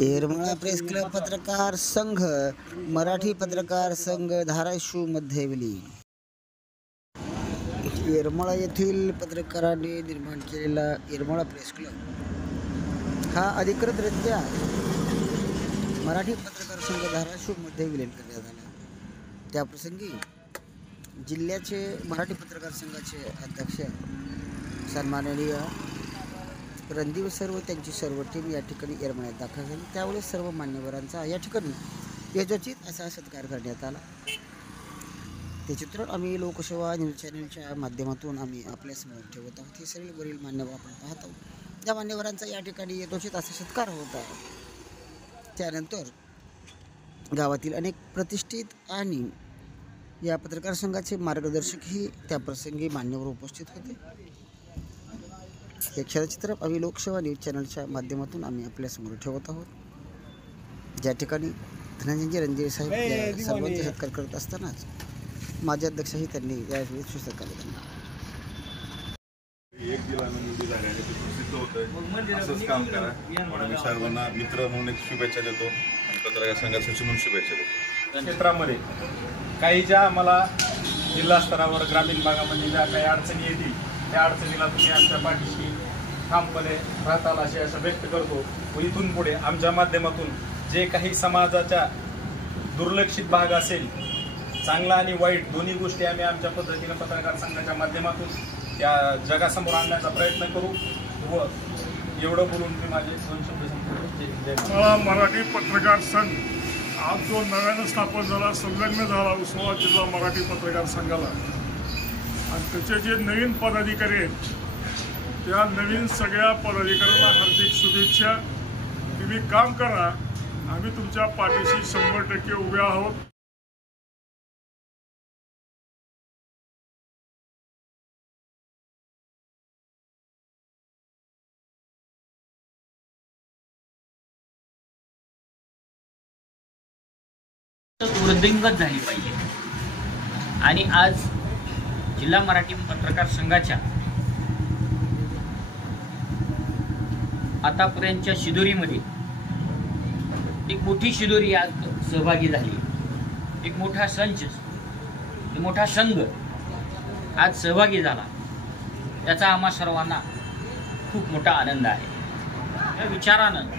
Yermala press club पत्रकार संघ मराठी पत्रकार संघ धाराशिव मध्ये विलीन। येरमाळा येथील पत्रकारांनी निर्माण केलेला येरमाळा प्रेस क्लब हा अधिकृतरित्या मराठी पत्रकार संघ धाराशिव मध्ये विलीन करण्यात आला। त्याप्रसंगी जिल्ह्याचे मराठी पत्रकार संघाचे अध्यक्ष सन्माननीय रणदीप सर व त्यांची सर्व टीम या ठिकाणी येरमाळ्यात दाखल झाली। त्यावेळी सर्व मान्यवरांचा या ठिकाणी यथोचित असा सत्कार करण्यात आला। ते चित्र आम्ही लोकसेवा न्यूज चॅनलच्या माध्यमातून आम्ही आपल्यासमोर ठेवत आहोत। हे सर्व वरील मान्यवर आपण पाहत आहोत। त्या मान्यवरांचा या ठिकाणी यथोचित असा सत्कार होता। त्यानंतर गावातील अनेक प्रतिष्ठित आणि या पत्रकार संघाचे मार्गदर्शकही त्या प्रसंगी मान्यवर उपस्थित होते। हे छायाचित्र आम्ही लोकसेवा न्यूज चॅनलच्या माध्यमातून आम्ही आपल्यासमोर ठेवत आहोत। ज्या ठिकाणी धनंजय रणदीप साहेब या सर्वांचा सत्कार करत असतानाच माझे अध्यक्षही त्यांनी यावेळी सत्कार केला। एक जिल्हा निवडी झाल्याने ते प्रसिद्ध होतं, असंच काम करा म्हणून मी सर्वांना मित्र म्हणून एक शुभेच्छा देतो आणि पत्रकार संघाच्या सचिव म्हणून शुभेच्छा देतो। क्षेत्रामध्ये काही ज्या आम्हाला जिल्हा स्तरावर ग्रामीण भागामध्ये ज्या काही अडचणी येतील त्या अडचणीला तुम्ही आमच्या पाठीशी ठामपणे राहताल असे असं व्यक्त करतो व इथून पुढे आमच्या माध्यमातून जे काही समाजाच्या दुर्लक्षित भाग असेल, चांगला आणि वाईट दोन्ही गोष्टी आम्ही आमच्या पद्धतीने पत्रकार संघाच्या माध्यमातून त्या जगासमोर आणण्याचा प्रयत्न करू व एवढं बोलून मी माझे 2 शब्द संपवतो। मराठी पत्रकार संघ आज जो नव्यानं स्थापन झाला, संलग्न झाला उस्मानाबाद जिल्हा मराठी पत्रकार संघाला आणि त्याचे जे नवीन पदाधिकारी आहेत त्या नवीन सगळ्या पदाधिकाऱ्यांना हार्दिक शुभेच्छा। तुम्ही काम करा, आम्ही तुमच्या पाठीशी 100% उभे आहोत। वृद्धिंगत झाली पाहिजे आणि आज जिल्हा मराठी पत्रकार संघाच्या आतापर्यंतच्या शिदोरीमध्ये एक मोठी शिदोरी आज सहभागी झाली। एक मोठा संच, एक मोठा संघ आज सहभागी झाला, याचा आम्हा सर्वांना खूप मोठा आनंद आहे। या विचारानं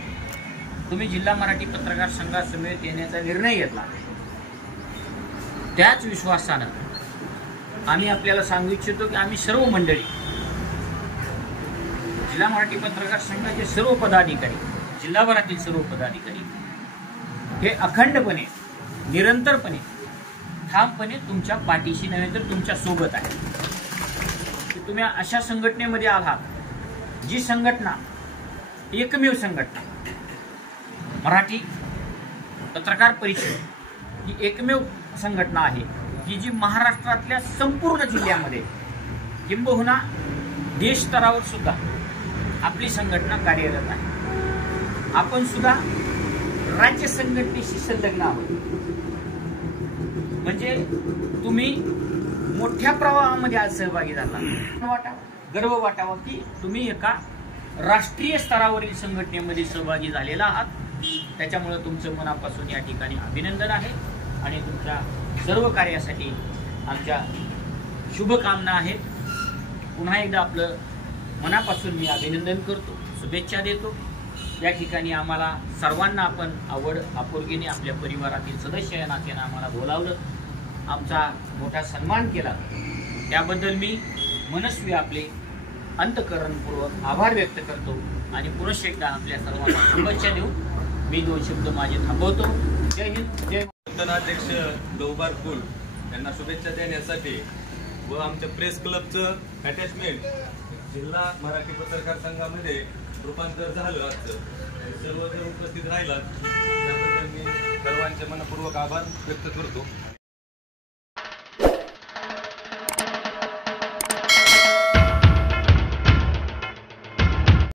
तुम्ही जिल्हा मराठी पत्रकार संघासमवेत येण्याचा निर्णय घेतला, त्याच विश्वासानं आम्ही आपल्याला सांगू इच्छितो की आम्ही सर्व मंडळी जिल्हा मराठी पत्रकार संघाचे सर्व पदाधिकारी, जिल्हाभरातील सर्व पदाधिकारी हे अखंडपणे, निरंतरपणे, ठामपणे तुमच्या पाठीशी नव्हे तर तुमच्या सोबत आहे। तुम्ही अशा संघटनेमध्ये आहात जी संघटना एकमेव संघटना मराठी पत्रकार परिषद ही एकमेव संघटना आहे की जी महाराष्ट्रातल्या संपूर्ण जिल्ह्यामध्ये किंबहुना देश स्तरावर सुद्धा आपली संघटना कार्यरत आहे। आपण सुद्धा राज्य संघटनेशी संलग्न आहोत, म्हणजे तुम्ही मोठ्या प्रवाहामध्ये आज सहभागी झाला। गर्व वाटावा की तुम्ही एका राष्ट्रीय स्तरावरील संघटनेमध्ये सहभागी झालेला आहात। त्याच्यामुळे तुमचं मनापासून या ठिकाणी अभिनंदन आहे आणि तुमच्या सर्व कार्यासाठी आमच्या शुभकामना आहेत। पुन्हा एकदा आपलं मनापासून मी अभिनंदन करतो, शुभेच्छा देतो। या ठिकाणी आम्हाला सर्वांना आपण आवड आपुलकीने आपल्या परिवारातील सदस्य या नात्यानं आम्हाला बोलावलं, आमचा मोठा सन्मान केला, त्याबद्दल मी मनस्वी आपले अंतःकरणपूर्वक आभार व्यक्त करतो आणि पुनश्च एकदा आपल्या सर्वांना शुभेच्छा देऊन मी 2 शब्द माझे थांबवतो। जय हिंद, जय अध्यक्ष गौबार कुल यांना शुभेच्छा देण्यासाठी व आमच्या प्रेस क्लबचं अटॅचमेंट जिल्हा मराठी पत्रकार संघामध्ये रूपांतर झालं आजचं। सर्व जर उपस्थित राहिलात त्याबद्दल मी सर्वांचे मनपूर्वक आभार व्यक्त करतो।